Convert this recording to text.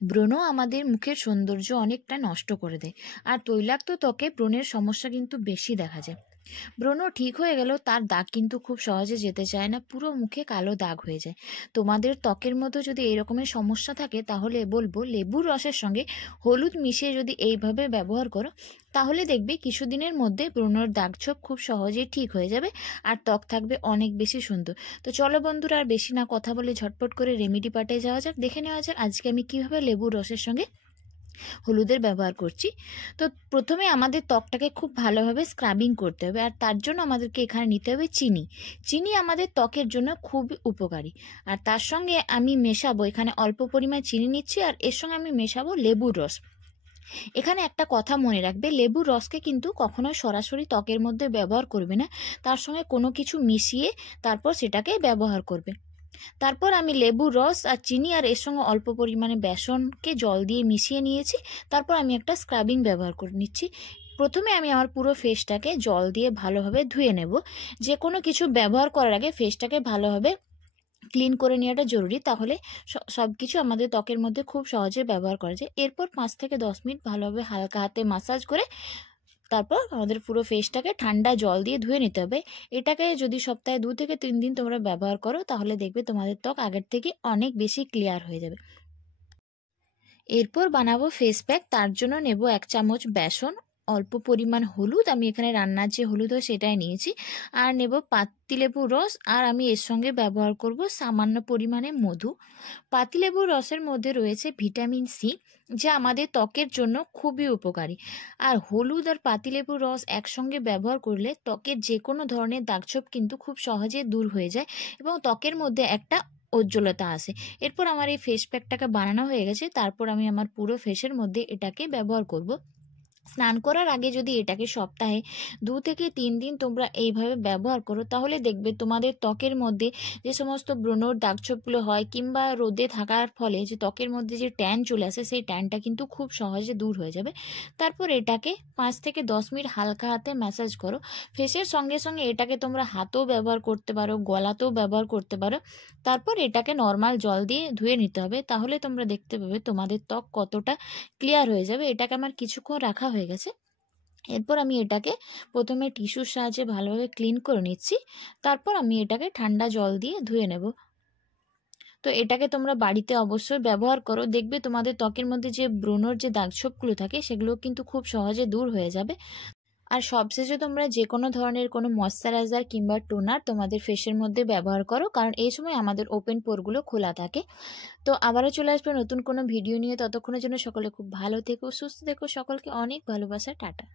ব্রণ আমাদের মুখের সৌন্দর্য অনেকটা নষ্ট করে দেয়, আর তৈলাক্ত ত্বকে ব্রণের সমস্যা কিন্তু বেশি দেখা যায়। ব্রণ ঠিক হয়ে গেলেও তার দাগ কিন্তু খুব সহজে যেতে চায় না, পুরো মুখে কালো দাগ হয়ে যায়। তোমাদের ত্বকের মধ্যে যদি এই রকমের সমস্যা থাকে তাহলে বলবো লেবুর রসের সঙ্গে হলুদ মিশিয়ে যদি এইভাবে ব্যবহার করো, তাহলে দেখবে কিছুদিনের মধ্যে ব্রণের দাগ ছোপ খুব সহজেই ঠিক হয়ে যাবে, আর ত্বক থাকবে অনেক বেশি সুন্দর। তো চলো বন্ধুরা, আর বেশি না কথা বলে ঝটপট করে রেমেডি পার্টে যাওয়া যাক। দেখে নেওয়া যাক আজকে আমি কিভাবে লেবুর রসের সঙ্গে হলুদের ব্যবহার করছি। তো প্রথমে আমাদের ত্বকটাকে খুব ভালোভাবে স্ক্রাবিং করতে হবে, আর তার জন্য আমাদেরকে এখানে নিতে হবে চিনি। চিনি আমাদের ত্বকের জন্য খুব উপকারী। আর তার সঙ্গে আমি মেশাবো, এখানে অল্প পরিমাণ চিনি নিচ্ছি, আর এর সঙ্গে আমি মেশাবো লেবুর রস। এখানে একটা কথা মনে রাখবে, লেবুর রসকে কিন্তু কখনো সরাসরি ত্বকের মধ্যে ব্যবহার করবে না, তার সঙ্গে কোনো কিছু মিশিয়ে তারপর সেটাকে ব্যবহার করবে। তারপর আমি লেবুর রস আর চিনি আর এর সঙ্গে অল্প পরিমাণে বেসনকে জল দিয়ে মিশিয়ে নিয়েছি। তারপর আমি একটা স্ক্রাবিং ব্যবহার করে নিচ্ছি। প্রথমে আমি আমার পুরো ফেসটাকে জল দিয়ে ভালোভাবে ধুয়ে নেব। যে কোনো কিছু ব্যবহার করার আগে ফেসটাকে ভালোভাবে ক্লিন করে নেওয়াটা জরুরি, তাহলে সব কিছু আমাদের ত্বকের মধ্যে খুব সহজে ব্যবহার করা যায়। এরপর 5 থেকে 10 মিনিট ভালোভাবে হালকা হাতে মাসাজ করে তারপর আমাদের পুরো ফেসটাকে ঠান্ডা জল দিয়ে ধুয়ে নিতে হবে। এটাকে যদি সপ্তাহে 2 থেকে 3 দিন তোমরা ব্যবহার করো, তাহলে দেখবে তোমাদের ত্বক আগের থেকে অনেক বেশি ক্লিয়ার হয়ে যাবে। এরপর বানাবো ফেস প্যাক। তার জন্য নেব 1 চামচ বেসন, অল্প পরিমাণ হলুদ, আমি এখানে রান্নার যে হলুদ হয় সেটাই নিয়েছি, আর নেব পাতিলেবুর রস, আর আমি এর সঙ্গে ব্যবহার করব সামান্য পরিমাণে মধু। পাতিলেবুর রসের মধ্যে রয়েছে ভিটামিন সি, যা আমাদের ত্বকের জন্য খুবই উপকারী। আর হলুদ আর পাতিলেবুর রস একসঙ্গে ব্যবহার করলে ত্বকের যে কোনো ধরনের দাগছোপ কিন্তু খুব সহজে দূর হয়ে যায়, এবং ত্বকের মধ্যে একটা উজ্জ্বলতা আসে। এরপর আমার এই ফেস প্যাকটাকে বানানো হয়ে গেছে, তারপর আমি আমার পুরো ফেসের মধ্যে এটাকে ব্যবহার করব। স্নান করার আগে যদি এটাকে সপ্তাহে 2 থেকে 3 দিন তোমরা এইভাবে ব্যবহার করো, তাহলে দেখবে তোমাদের ত্বকের মধ্যে যে সমস্ত ব্রণর দাগছোপগুলো হয় কিংবা রোদে থাকার ফলে যে ত্বকের মধ্যে যে ট্যান চলে আসে, সেই ট্যানটা কিন্তু খুব সহজে দূর হয়ে যাবে। তারপর এটাকে 5 থেকে 10 মিনিট হালকা হাতে ম্যাসাজ করো। ফেসের সঙ্গে সঙ্গে এটাকে তোমরা হাতেও ব্যবহার করতে পারো, গলাতেও ব্যবহার করতে পারো। তারপর এটাকে নর্মাল জল দিয়ে ধুয়ে নিতে হবে, তাহলে তোমরা দেখতে পাবে তোমাদের ত্বক কতটা ক্লিয়ার হয়ে যাবে। এটাকে আমার কিছুক্ষণ রাখা হয়ে গেছে। এরপর আমি এটাকে প্রথমে টিস্যুর সাহায্যে ভালোভাবে ক্লিন করে নিচ্ছি, তারপর আমি এটাকে ঠান্ডা জল দিয়ে ধুয়ে নেব। তো এটাকে তোমরা বাড়িতে অবশ্যই ব্যবহার করো, দেখবে তোমাদের ত্বকের মধ্যে যে ব্রণর যে দাগছোপগুলো থাকে সেগুলো কিন্তু খুব সহজে দূর হয়ে যাবে। আর সবশেষে তোমরা যে কোনো ধরনের কোনো ময়শ্চারাইজার কিংবা টোনার তোমাদের ফেসের মধ্যে ব্যবহার করো, কারণ এই সময় আমাদের ওপেন পোরগুলো খোলা থাকে। তো আবারও চলে আসবে নতুন কোনো ভিডিও নিয়ে, ততক্ষণের জন্য সকলে খুব ভালো থেকো, সুস্থ থেকো, সকলকে অনেক ভালোবাসা, টাটা।